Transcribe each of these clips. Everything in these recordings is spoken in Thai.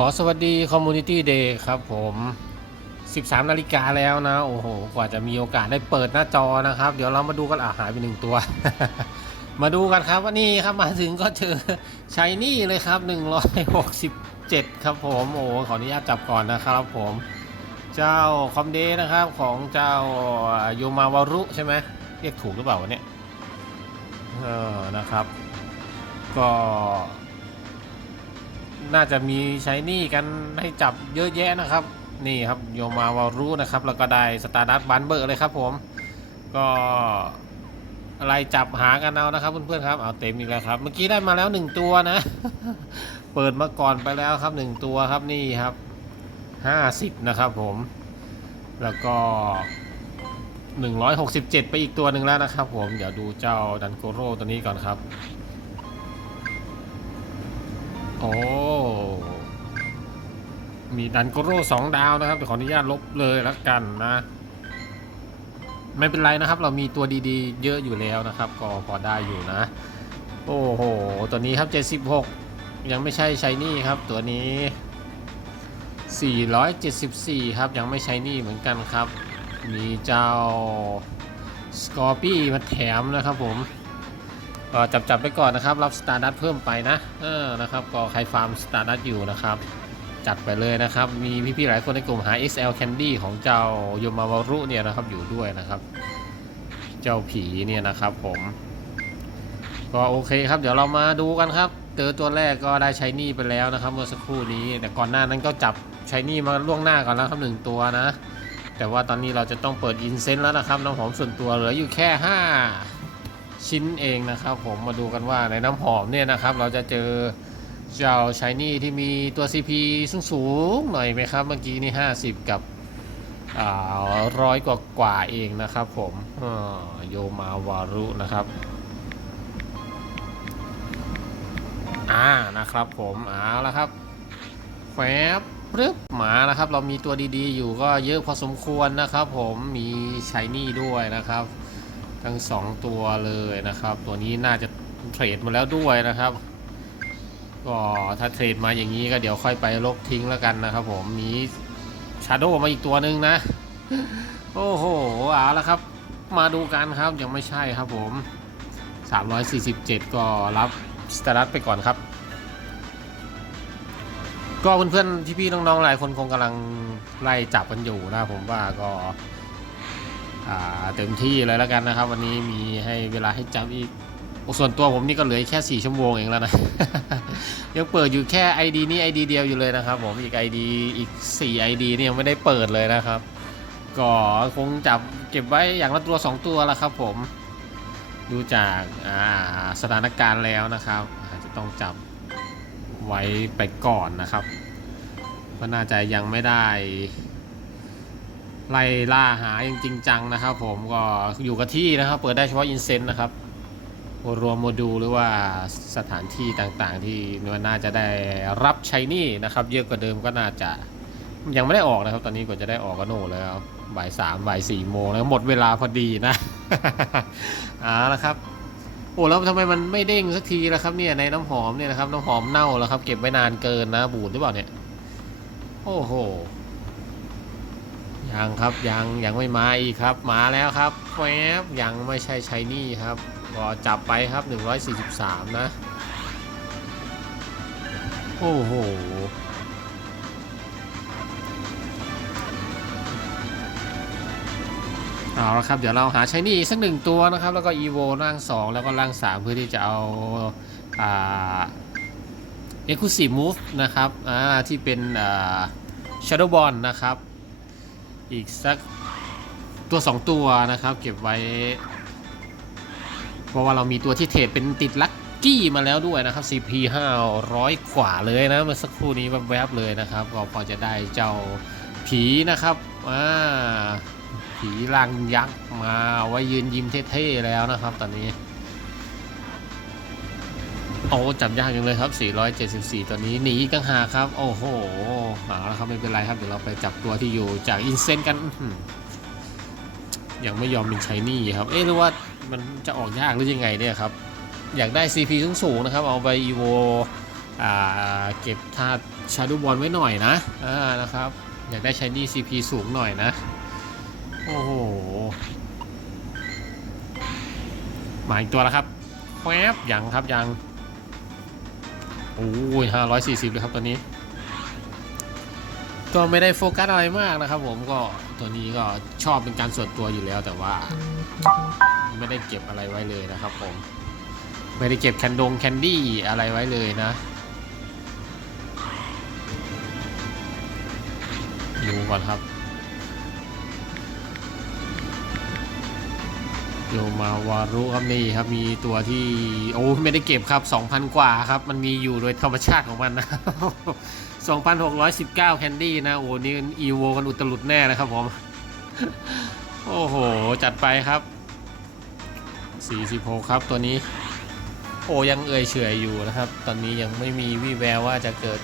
ขอสวัสดี Community Day ครับผม 13 นาฬิกาแล้วนะ โอ้โห กว่าจะมีโอกาสได้เปิดหน้าจอนะครับ เดี๋ยวเรามาดูกันอาหายไปหนึ่งตัว มาดูกันครับว่านี่ครับมาถึงก็เจอใช้นี่เลยครับ 167 ครับผม โอ้โหขออนุญาตจับก่อนนะครับผม เจ้าคอมเดย์นะครับของเจ้าโยมาวารุใช่ไหมเรียกถูกหรือเปล่าวะเนี่ยเออนะครับ ก็ น่าจะมีใช้หนี่กันให้จับเยอะแยะนะครับ นี่ครับโยมาวารุนะครับ แล้วก็ได้สตาร์ดัตบันเบอร์เลยครับผม ก็อะไรจับหากันเอานะครับเพื่อนๆครับเอาเต็มอีกแล้วครับ เมื่อกี้ได้มาแล้วหนึ่งตัวนะ เปิดมาก่อนไปแล้วครับหนึ่งตัวครับนี่ครับห้าสิบนะครับผม แล้วก็167ไปอีกตัวหนึ่งแล้วนะครับผม เดี๋ยวดูเจ้าดันโกโร่ตัวนี้ก่อนครับ โอ้ มีดันโกโร่สองดาวนะครับเดี๋ยวขออนุญาตลบเลยแล้วกันนะ ไม่เป็นไรนะครับ เรามีตัวดีๆ เยอะอยู่แล้วนะครับ ก็พอได้อยู่นะ โอ้โห ตัวนี้ครับ 76 ยังไม่ใช่ใช้นี่ครับ ตัวนี้ 474 ครับ ยังไม่ใช้นี่เหมือนกันครับ มีเจ้าสกอร์ปี้มาแถมนะครับผมก็จับจับไปก่อนนะครับ รับสตาร์ดัตเพิ่มไปนะเออนะครับ ก็ใครฟาร์มสตาร์ดัตอยู่นะครับ จัดไปเลยนะครับ มีพี่ๆหลายคนในกลุ่มหา XL Candy ของเจ้าโยมาวารุเนี่ยนะครับอยู่ด้วยนะครับ เจ้าผีเนี่ยนะครับผม ก็โอเคครับ เดี๋ยวเรามาดูกันครับ เจอตัวแรกก็ได้ใช้นี่ไปแล้วนะครับ เมื่อสักครู่นี้ แต่ก่อนหน้านั้นก็จับใช้นี่มาล่วงหน้าก่อนแล้วครับหนึ่งตัวนะ แต่ว่าตอนนี้เราจะต้องเปิดอินเซนต์แล้วนะครับน้ำหอมส่วนตัวเหลืออยู่แค่ 5 ชิ้นเองนะครับ ผมมาดูกันว่าในน้ำหอมเนี่ยนะครับ เราจะเจอ เจ้าชายนี่ที่มีตัว CP สูงสูงๆหน่อยไหมครับ เมื่อกี้นี่ 50 กับร้อยกว่ากว่าเองนะครับผมโยมาวารุนะครับอ่านะครับผมเอาละครับแฟบปึ๊บหมานะครับ เรามีตัวดีๆ อยู่ก็เยอะพอสมควรนะครับผมมีชายนี่ด้วยนะครับ ทั้ง 2 ตัวเลยนะครับ ตัวนี้น่าจะเทรดมาแล้วด้วยนะครับ ก็ถ้าเทรดมาอย่างนี้ก็เดี๋ยวค่อยไปลบทิ้งแล้วกันนะครับผมมีชาโดมาอีกตัวหนึ่งนะ โอ้โหเอาละครับ มาดูกันครับยังไม่ใช่ครับผม 347 ก็รับสตาร์ทไปก่อนครับ ก็เพื่อนๆพี่ๆน้องๆหลายคนคงกำลังไล่จับกันอยู่นะผมว่าก็เต็มที่เลยแล้วกันนะครับ วันนี้มีให้เวลาให้จำอีก ส่วนตัวผมนี่ก็เหลือแค่ 4 ชั่วโมงเองแล้วนะ ยังเปิดอยู่แค่ ID นี้ ID เดียวอยู่เลยนะครับผมอีก ID อีก 4 ID นี่ยังไม่ได้เปิดเลยนะครับ ก็คงจับเก็บไว้อย่างละตัว 2 ตัวละครับผมดูจากาสถานการณ์แล้วนะครับอาจจะต้องจับไว้ไปก่อนนะครับก็น่าจะยังไม่ได้ไล่ล่าหาอย่างจริงจังนะครับ ผมก็อยู่กับที่นะครับ เปิดได้เฉพาะอินเซนต์นะครับ รวมโมดูลหรือว่าสถานที่ต่างๆ ที่นน่าจะได้รับใช้นี่นะครับ เยอะกว่าเดิมก็น่าจะยังไม่ได้ออกนะครับ ตอนนี้กว่าจะได้ออกก็โน่แล้วบ่ายสามบ่ายสี่โมงแล้วหมดเวลาพอดีนะอ่าแล้วครับโอ้แล้วทำไมมันไม่เด้งสักทีล่ะครับเนี่ยในน้ำหอมเนี่ยนะครับน้ำหอมเน่าแล้วครับ เก็บไว้นานเกินนะบูดหรือเปล่าเนี่ย โอ้โห ยังครับยังยังไม่มาอีกครับ มาแล้วครับแวบยังไม่ใช่ใช้นี่ครับก็จับไปครับ 143 นะ โอ้โหเอาละครับเดี๋ยวเราหาใช้นี่สักหนึ่งตัวนะครับ แล้วก็ EVO ร่าง 2 แล้วก็ร่าง 3 เพื่อที่จะเอาอ่า Exclusive Move นะครับอ่าที่เป็นอ่า Shadow Ball นะครับ อีกสักตัว 2 ตัวนะครับ เก็บไว้ เพราะว่าเรามีตัวที่เทรดเป็นติดลัคกี้มาแล้วด้วยนะครับ CP 500กว่าเลยนะเมื่อสักครู่นี้แวบๆเลยนะครับ ก็พอจะได้เจ้าผีนะครับอ่าผีรังยักษ์มาไว้ยืนยิ้มเท่ๆแล้วนะครับ ตอนนี้ โอ้จับยากจังเลยครับ 474 ตัวนี้หนีกังหาครับ โอ้โหเอาละครับไม่เป็นไรครับ เดี๋ยวเราไปจับตัวที่อยู่จากอินเซนกันยังไม่ยอมเป็นใช้นี่ครับ เอ๊ะหรือว่ามันจะออกยากหรือยังไงเนี่ยครับ อยากได้ CP สูงๆนะครับ เอาไป EVO อ่าเก็บธาตุชาดูบอลไว้หน่อยนะนะครับ อยากได้ใช้นี่ CP สูงหน่อยนะ โอ้โหมาอีกตัวแล้วครับแวบยังครับยัง โอ้ยห้าร้อยสี่สิบเลยครับตัวนี้ ก็ไม่ได้โฟกัสอะไรมากนะครับ ผมก็ตัวนี้ก็ชอบเป็นการส่วนตัวอยู่แล้วแต่ว่า ไม่ได้เก็บอะไรไว้เลยนะครับ ผม ไม่ได้เก็บแคนดงแคนดี้อะไรไว้เลยนะดูก่อนครับ โยมาวารุครับนี่ครับมีตัวที่โอ้ไม่ได้เก็บครับ 2,000 กว่าครับ มันมีอยู่โดยธรรมชาติของมันนะ2,619 แคนดี้นะ โอ้นี่อีโวกันอุตลุดแน่นะครับผม โอ้โห จัดไปครับ 46 ครับตัวนี้ โอ้ยังเอ่ยเฉยอยู่นะครับ ตอนนี้ยังไม่มีวี่แววว่าจะเกิด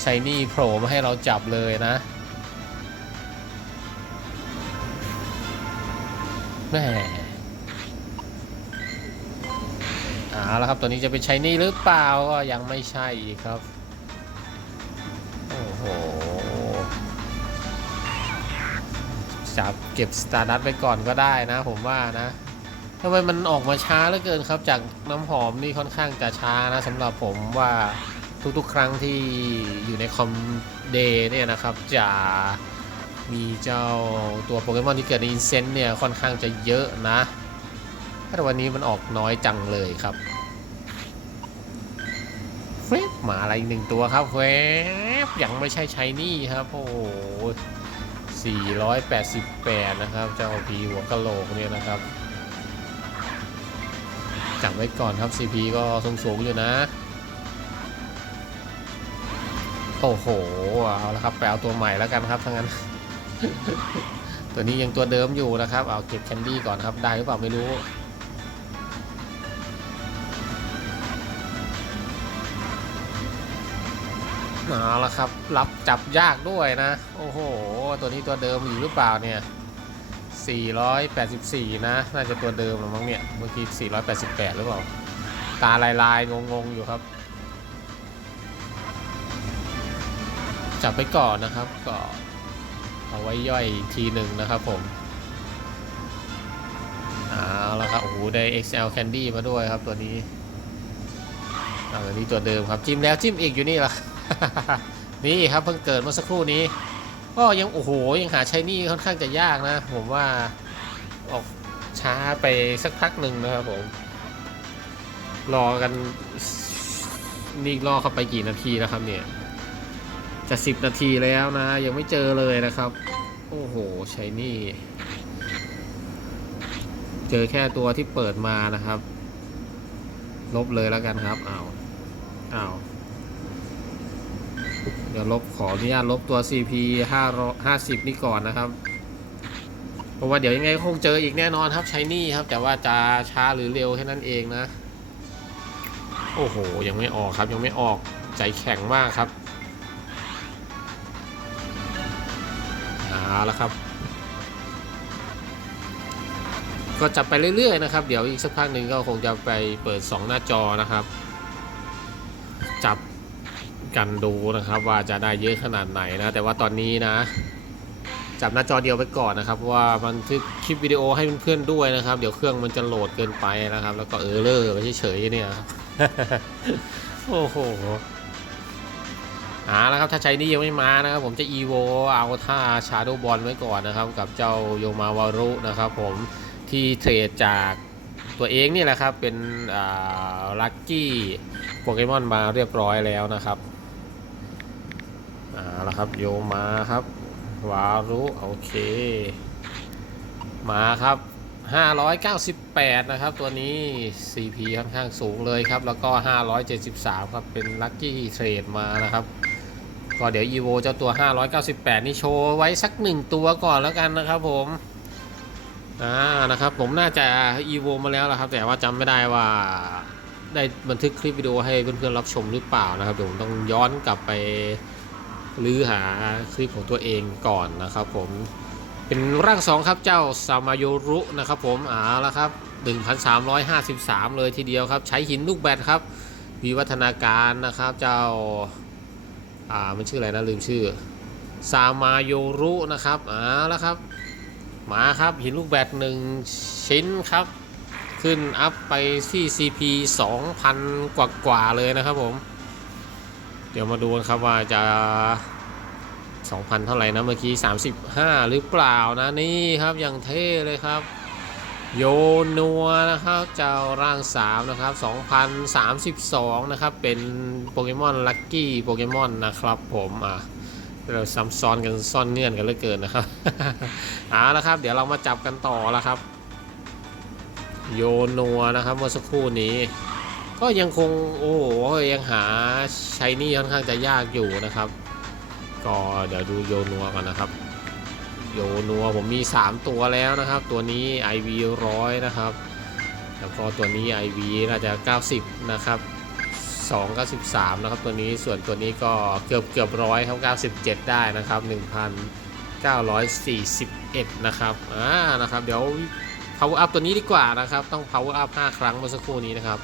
ไชนี่โผล่มาให้เราจับเลยนะแม่ เอาละครับตัวนี้จะเป็นไชนี่หรือเปล่าก็ยังไม่ใช่อีกครับ โอ้โหจับเก็บสตาร์ดัตไปก่อนก็ได้นะ ผมว่านะทำไมมันออกมาช้าเหลือเกินครับ จากน้ำหอมนี่ค่อนข้างจะช้านะสำหรับผมว่าทุกๆ ครั้งที่อยู่ในคอมเดย์เนี่ยนะครับจะมีเจ้าตัวโปเกมอนที่เกิดในอินเซนต์เนี่ยค่อนข้างจะเยอะนะแต่วันนี้มันออกน้อยจังเลยครับ เฟบมาอะไรหนึ่งตัวครับเฟบยังไม่ใช่ใช้นี่ครับ โอ้โห488 นะครับ เจ้าพีหัวกะโหลกเนี่ยนะครับจับไว้ก่อนครับ CP ก็ทรงสูงอยู่นะ โอ้โห เอาละครับไปเอาตัวใหม่แล้วกันครับทั้างนั้น ตัวนี้ยังตัวเดิมอยู่นะครับ เอาเก็บแคนดี้ก่อนครับ ได้หรือเปล่าไม่รู้ เอาละครับ รับจับยากด้วยนะ โอ้โห ตัวนี้ตัวเดิมอยู่หรือเปล่าเนี่ย 484 นะ น่าจะตัวเดิมหรือมั้งเนี่ย เมื่อกี้ 488 หรือเปล่า ตาลายลายงงงๆอยู่ครับ จับไปก่อนนะครับ ก็เอาไว้ย่อยทีหนึ่งนะครับผมเอาละครับ โอ้โห ได้ XL Candy มาด้วยครับตัวนี้เอาตัวนี้ตัวเดิมครับ จิ้มแล้วจิ้มอีกอยู่นี่ล่ะ นี่ครับเพิ่งเกิดเมื่อสักครู่นี้ ก็ยังโอ้โหยังหาใช้นี่ค่อนข้างจะยากนะ ผมว่าออกช้าไปสักพักหนึ่งนะครับผม รอกันนี่รอเข้าไปกี่นาทีแล้วครับเนี่ย จะสิบนาทีแล้วนะ ยังไม่เจอเลยนะครับ โอ้โหใช้นี่ เจอแค่ตัวที่เปิดมานะครับ ลบเลยแล้วกันครับอ้าวอ้าว เดี๋ยวลบขออนุญาตลบตัว CP 5 50 นี่ก่อนนะครับ เพราะว่าเดี๋ยวยังไงคงเจออีกแน่นอนครับใช้นี่ครับ แต่ว่าจะช้าหรือเร็วแค่นั้นเองนะ โอ้โห ยังไม่ออกครับ ยังไม่ออกใจแข็งมากครับเอาละครับ ก็จับไปเรื่อยๆนะครับ เดี๋ยวอีกสักพักหนึ่งก็คงจะไปเปิด 2 หน้าจอนะครับ จับ กันดูนะครับ ว่าจะได้เยอะขนาดไหนนะ แต่ว่าตอนนี้นะจับหน้าจอเดียวไปก่อนนะครับ ว่ามันทึกคลิปวิดีโอให้เพื่อนๆด้วยนะครับ เดี๋ยวเครื่องมันจะโหลดเกินไปนะครับ แล้วก็เออเลอร์ไปเฉยๆเนี่ยโอ้โหอ่าแล้วครับถ้าใช้นี่ยังไม่มานะครับ ผมจะ EVO เอาท่าชาร์โดบอลไว้ก่อนนะครับ กับเจ้าโยมาวารุนะครับ ผมที่เทรดจากตัวเองนี่แหละครับ เป็นอ่าลัคกี้โปเกมอนมาเรียบร้อยแล้วนะครับ อาละครับโยมาครับวารุโอเค มาครับ 598 นะครับ ตัวนี้ CP ค่อนข้างสูงเลยครับ แล้วก็ 573 ครับ เป็นลัคกี้เทรดมานะครับ ก็เดี๋ยว EVO เจ้าตัว 598 นี่โชว์ไว้สักหนึ่งตัวก่อนแล้วกันนะครับผมอ่านะครับผมน่าจะ EVO มาแล้วละครับ แต่ว่าจำไม่ได้ว่าได้บันทึกคลิปวิดีโอให้เพื่อนๆรับชมหรือเปล่านะครับเดี๋ยวผมต้องย้อนกลับไป หรือหาคลิปของตัวเองก่อนนะครับผมเป็นร่างสองครับเจ้าซามาโยรุนะครับผมอ่าแล้วครับ 1,353 เลยทีเดียวครับ ใช้หินลูกแบตครับ วิวัฒนาการนะครับเจ้าอ่ามันชื่ออะไรนะลืมชื่อซามาโยรุนะครับอ่าแล้วครับมาครับหินลูกแบตหนึ่งชิ้นครับ ขึ้นอัพไปที่ CP 2,000 กว่ากว่าเลยนะครับผม เดี๋ยวมาดูกันครับว่าจะ 2,000 เท่าไหร่นะเมื่อกี้ 35 หรือเปล่านะนี่ครับอย่างเท่เลยครับ โยนัวนะครับเจ้าร่าง 3 นะครับ 2032 นะครับ เป็นโปเกมอนลัคกี้โปเกมอนนะครับผมอะเราซ้ำซ้อนกันซ่อนเงื่อนกันเหลือเกินนะครับเอาละครับ เดี๋ยวเรามาจับกันต่อแล้วครับ โยนัวนะครับเมื่อสักครู่นี้ ก็ยังคงโอ้โหยังหาใช้นี่ค่อนข้างจะยากอยู่นะครับ ก็เดี๋ยวดูโยนัวกันนะครับ โยนัวผมมี 3 ตัวแล้วนะครับ ตัวนี้ IV 100 นะครับ แล้วก็ตัวนี้ IV น่าจะ 90 นะครับ 2 93 นะครับตัวนี้ส่วนตัวนี้ก็เกือบเกือบร้อยครับ 97 ได้นะครับ 1,941 นะครับอ่านะครับ เดี๋ยว power up ตัวนี้ดีกว่านะครับ ต้อง power up 5 ครั้งเมื่อสักครู่นี้นะครับ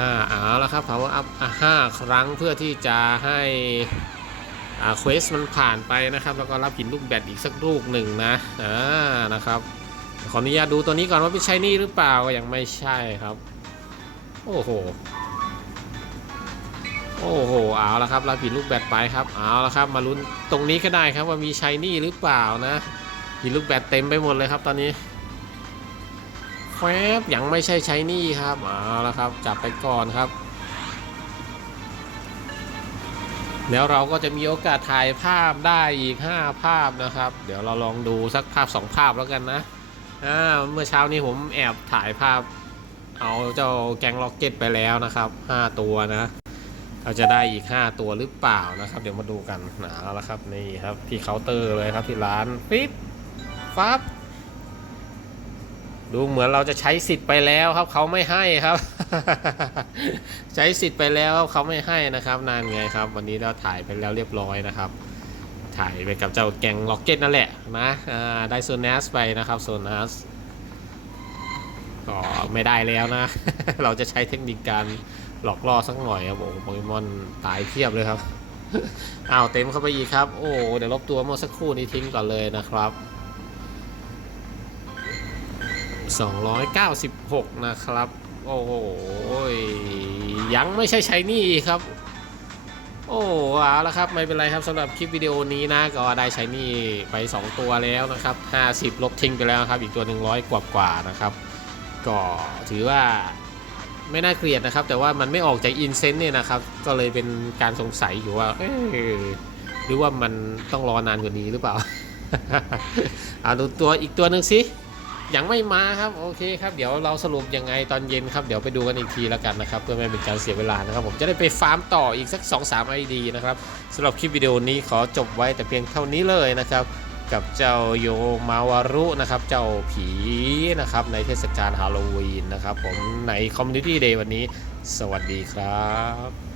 อ่าเอาละครับ power up อะ5ครั้งเพื่อที่จะให้อ่าเควสมันผ่านไปนะครับ แล้วก็รับหินลูกแบตอีกสักลูกหนึ่งนะอ่านะครับ ขออนุญาตดูตัวนี้ก่อนว่าเป็นใช่นี่หรือเปล่ายังไม่ใช่ครับ โอ้โหโอ้โหเอาละครับรับหินลูกแบตไปครับเอาละครับ มาลุ้นตรงนี้ก็ได้ครับว่ามีชายนี่หรือเปล่านะหินลูกแบตเต็มไปหมดเลยครับตอนนี้ แฟบยังไม่ใช่ใช้นี่ครับเอาละครับ จับไปก่อนครับ แล้วเราก็จะมีโอกาสถ่ายภาพได้อีก 5 ภาพนะครับ เดี๋ยวเราลองดูสักภาพ 2 ภาพแล้วกันนะอ่าเมื่อเช้านี้ผมแอบถ่ายภาพ เอาเจ้าแกงล็อกเก็ตไปแล้วนะครับ 5 ตัวนะเราจะได้อีก 5 ตัวหรือเปล่านะครับ เดี๋ยวมาดูกันหนาแล้วครับนี่ครับที่เคาน์เตอร์เลยครับที่ร้านปิ๊บฟับ ดูเหมือนเราจะใช้สิทธิ์ไปแล้วครับเขาไม่ให้ครับ ใช้สิทธิ์ไปแล้วเขาไม่ให้นะครับนั่นไงครับ วันนี้เราถ่ายไปแล้วเรียบร้อยนะครับ ถ่ายไปกับเจ้าแกงล็อกเก็ตนั่นแหละนะได้โซนัสไปนะครับโซนัสก็ไม่ได้แล้วนะ เราจะใช้เทคนิคการหลอกล่อสักหน่อยครับโอ้โปเกมอนตายเพียบเลยครับอ้าวเต็มเข้าไปอีกครับ โอ้เดี๋ยวลบตัวเมื่อสักครู่นี้ทิ้งก่อนเลยนะครับ 296 นะครับ โอ้โหยังไม่ใช่ใช้นี่ครับ โอ้เอาละครับไม่เป็นไรครับสำหรับคลิปวิดีโอนี้นะ ก็ได้ใช้นี่ไป 2 ตัวแล้วนะครับ 50 ลบทิ้งไปแล้วครับ อีกตัว 100 กว่ากว่านะครับ ก็ถือว่าไม่น่าเกลียดนะครับ แต่ว่ามันไม่ออกจากอินเซนต์เนี่ยนะครับ ก็เลยเป็นการสงสัยอยู่ว่าเอ๊ะหรือว่ามันต้องรอนานกว่านี้หรือเปล่า เอาดูตัวอีกตัวหนึ่งสิ ยังไม่มาครับโอเคครับเดี๋ยวเราสรุปยังไงตอนเย็นครับเดี๋ยวไปดูกันอีกทีแล้วกันนะครับเพื่อไม่เป็นการเสียเวลานะครับ ผมจะได้ไปฟาร์มต่ออีกสัก 2-3 ID นะครับสำหรับคลิปวิดีโอนี้ขอจบไว้แต่เพียงเท่านี้เลยนะครับกับเจ้าโยมาวารุนะครับ เจ้าผีนะครับในเทศกาลฮาโลวีนนะครับ ผมในคอมมูนิตี้เดย์วันนี้ สวัสดีครับ